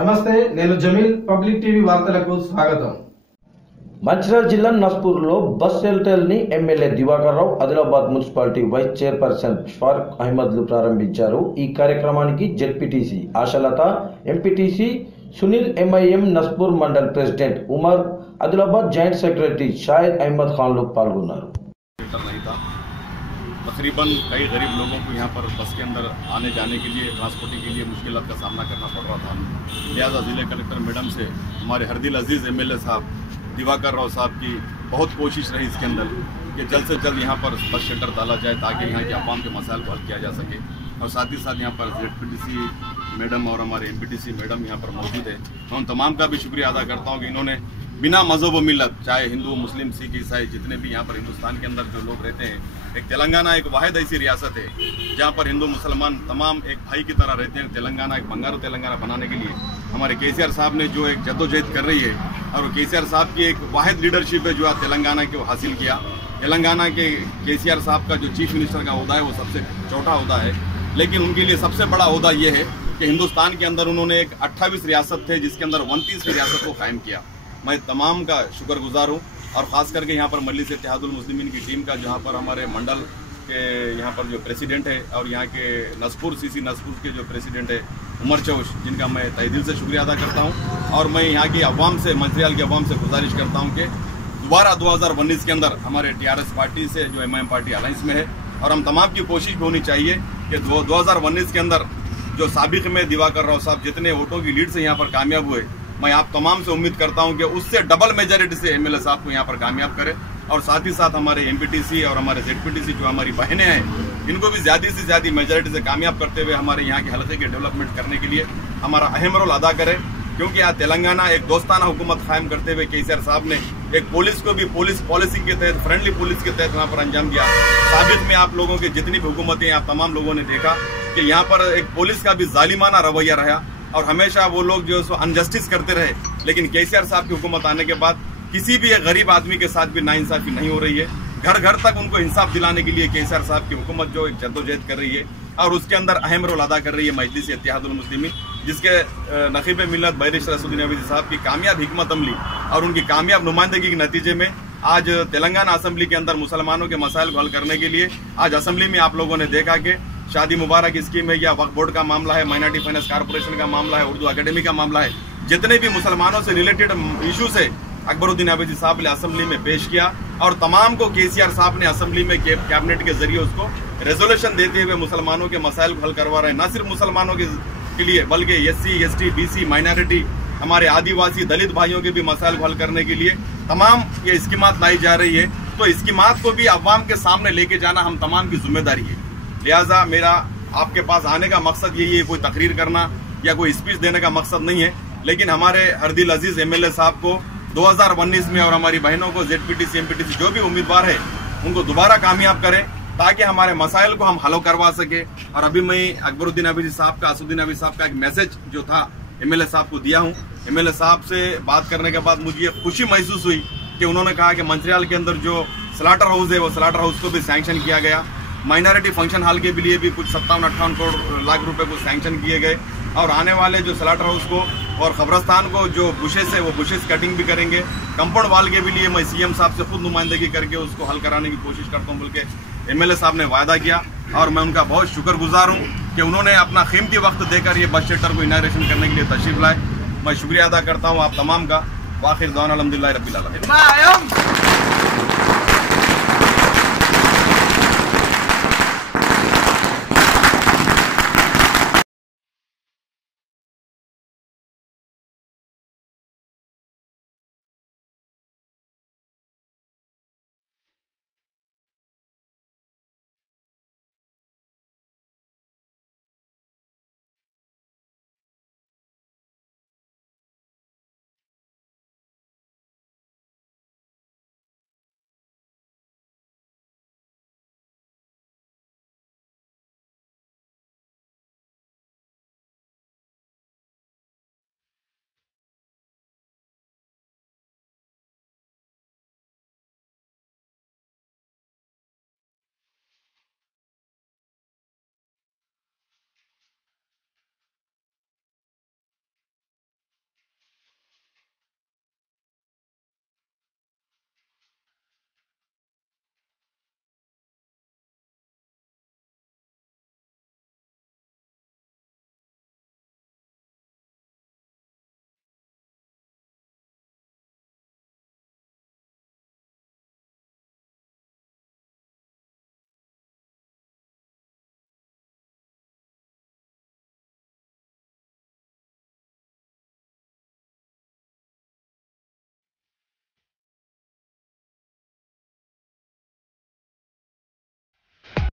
నమస్తే, నేను Jameel. Public TV వార్తలకు స్వాగతం. మంచిర్యాల జిల్లా నస్పూర్లో బస్ షెల్టర్ని MLA Diwakar Rao, Adilabad municipality vice chairperson Farooq అహ్మద్లు ప్రారంభించారు. ఈ కార్యక్రమానికి ZPTC Ashalatha, MPTC Sunil, MIM Naspur mandal president Umar, Adilabad joint secretary Shahid Ahmed ఖాన్లు పాల్గొన్నారు. तकरीबन कई गरीब लोगों को यहाँ पर बस के अंदर आने जाने के लिए, ट्रांसपोर्टिंग के लिए मुश्किलात का सामना करना पड़ रहा था। लिहाजा ज़िले कलेक्टर मैडम से हमारे हरदिल अजीज़ एमएलए साहब दिवाकर राव साहब की बहुत कोशिश रही इसके अंदर कि जल्द से जल्द यहाँ पर बस शेल्टर डाला जाए ताकि यहाँ के अवाम के मसाइल को हल किया जा सके। और साथ ही साथ यहाँ पर जेडपीटीसी मैडम और हमारे एमपीटीसी मैडम यहाँ पर मौजूद है। मैं उन तमाम का भी शुक्रिया अदा करता हूँ कि इन्होंने बिना मजहब व मिलत, चाहे हिंदू, मुस्लिम, सिख, ईसाई, जितने भी यहाँ पर हिंदुस्तान के अंदर जो लोग रहते हैं, एक तेलंगाना एक वाहिद ऐसी रियासत है जहाँ पर हिंदू मुसलमान तमाम एक भाई की तरह रहते हैं। तेलंगाना एक बंगारू तेलंगाना बनाने के लिए हमारे केसीआर साहब ने जो एक जद्दोजहद कर रही है, और केसीआर साहब की एक वाहिद लीडरशिप है जो आज तेलंगाना के हासिल किया। तेलंगाना के केसीआर साहब का जो चीफ मिनिस्टर का ओहदा है वो सबसे छोटा ओहदा है, लेकिन उनके लिए सबसे बड़ा ओहदा ये है कि हिंदुस्तान के अंदर उन्होंने एक 28 रियासत थे जिसके अंदर 29 रियासत को कायम किया। मैं तमाम का शुक्रगुजार हूँ, और ख़ास करके यहाँ पर मजलिस इत्तेहादुल मुस्लिमीन की टीम का जहाँ पर हमारे मंडल के यहाँ पर जो प्रेसिडेंट है और यहाँ के नस्पुर सीसी नस्पुर के जो प्रेसिडेंट है उमर चौश, जिनका मैं तहे दिल से शुक्रिया अदा करता हूँ। और मैं यहाँ की अवाम से, मंचिर्याल की अवाम से गुजारिश करता हूँ कि दोबारा 2019 के अंदर हमारे टीआरएस पार्टी से जो एमआईएम पार्टी अलायंस में है, और हम तमाम की कोशिश भी होनी चाहिए कि 2019 के अंदर जो साबिक में दिवाकर राव साहब जितने वोटों की लीड से यहाँ पर कामयाब हुए, मैं आप तमाम से उम्मीद करता हूं कि उससे डबल मेजॉरिटी से एमएलए साहब को यहाँ पर कामयाब करें। और साथ ही साथ हमारे एमपीटीसी और हमारे जेडपीटीसी जो हमारी बहनें हैं, इनको भी ज़्यादा से ज़्यादा मेजॉरिटी से कामयाब करते हुए हमारे यहाँ के हल्के के डेवलपमेंट करने के लिए हमारा अहम रोल अदा करें। क्योंकि यहाँ तेलंगाना एक दोस्ताना हुकूमत कायम करते हुए केसीआर साहब ने एक पुलिस को भी पुलिस पॉलिसी के तहत, फ्रेंडली पुलिस के तहत यहाँ पर अंजाम दिया। साबिक में आप लोगों की जितनी भी हुकूमतें आप तमाम लोगों ने देखा कि यहाँ पर एक पुलिस का भी जालिमाना रवैया रहा, और हमेशा वो लोग जो है अनजस्टिस करते रहे। लेकिन केसीआर साहब की हुकूमत आने के बाद किसी भी एक गरीब आदमी के साथ भी नाइंसाफी नहीं हो रही है। घर घर तक उनको इंसाफ दिलाने के लिए केसीआर साहब की हुकूमत जो एक जद्दोजहद कर रही है, और उसके अंदर अहम रोल अदा कर रही है मजलिस इत्तेहादुल मुस्लिमीन, जिसके नखीब मिल्लत बैरिस्टर असदुद्दीन अवैसी साहब की कामयाब हिकमत अमली और उनकी कामयाब नुमाइंदगी के नतीजे में आज तेलंगाना असेंबली के अंदर मुसलमानों के मसाइल को हल करने के लिए आज असेंबली में आप लोगों ने देखा कि शादी मुबारक स्कीम है, या वक्फ बोर्ड का मामला है, माइनॉरिटी फाइनेंस कॉर्पोरेशन का मामला है, उर्दू अकेडमी का मामला है, जितने भी मुसलमानों से रिलेटेड इशूज है अकबरुद्दीन अवैसी साहब ने असेंबली में पेश किया, और तमाम को केसीआर साहब ने असेंबली में कैबिनेट के जरिए उसको रेजोल्यूशन देते हुए मुसलमानों के मसाइल को हल करवा रहे हैं। न सिर्फ मुसलमानों के लिए बल्कि एससी, एसटी, बीसी, माइनॉरिटी, हमारे आदिवासी, दलित भाइयों के भी मसाइल को हल करने के लिए तमाम ये स्कीमात लाई जा रही है। तो स्कीमात को भी अवाम के सामने लेके जाना हम तमाम की जिम्मेदारी है। लिहाजा मेरा आपके पास आने का मकसद यही है, कोई तकरीर करना या कोई स्पीच देने का मकसद नहीं है, लेकिन हमारे हरदिल अजीज एमएलए साहब को 2019 में और हमारी बहनों को जेडपीटीसी, एमपीटीसी जो भी उम्मीदवार है उनको दोबारा कामयाब करें ताकि हमारे मसाइल को हम हल करवा सके। और अभी मैं अकबरुद्दीन अवैसी साहब का, असदुद्दीन अवैसी साहब का एक मैसेज जो था एमएलए साहब को दिया हूँ। एमएलए साहब से बात करने के बाद मुझे ये खुशी महसूस हुई कि उन्होंने कहा कि मंचिर्याल के अंदर जो स्लाटर हाउस है वो स्लाटर हाउस को भी सैंक्शन किया गया। माइनॉरिटी फंक्शन हॉल के लिए भी कुछ 57-58 लाख रुपए को सैंक्शन किए गए, और आने वाले जो स्लाटर हाउस को और कब्रस्तान को जो बुशेस है वो बुशेस कटिंग भी करेंगे। कंपाउंड वाल के भी लिए मैं सीएम साहब से खुद नुमाइंदगी करके उसको हल कराने की कोशिश करता हूँ बल्कि एमएलए साहब ने वायदा किया, और मैं उनका बहुत शुक्रगुजार हूँ कि उन्होंने अपना कीमती वक्त देकर ये बस शेल्टर को इनॉग्रेशन करने के लिए तशरीफ लाए। मैं शुक्रिया अदा करता हूँ आप तमाम का। वाखिर दौन अल्हम्दुलिल्लाह रब्बिल आलमीन।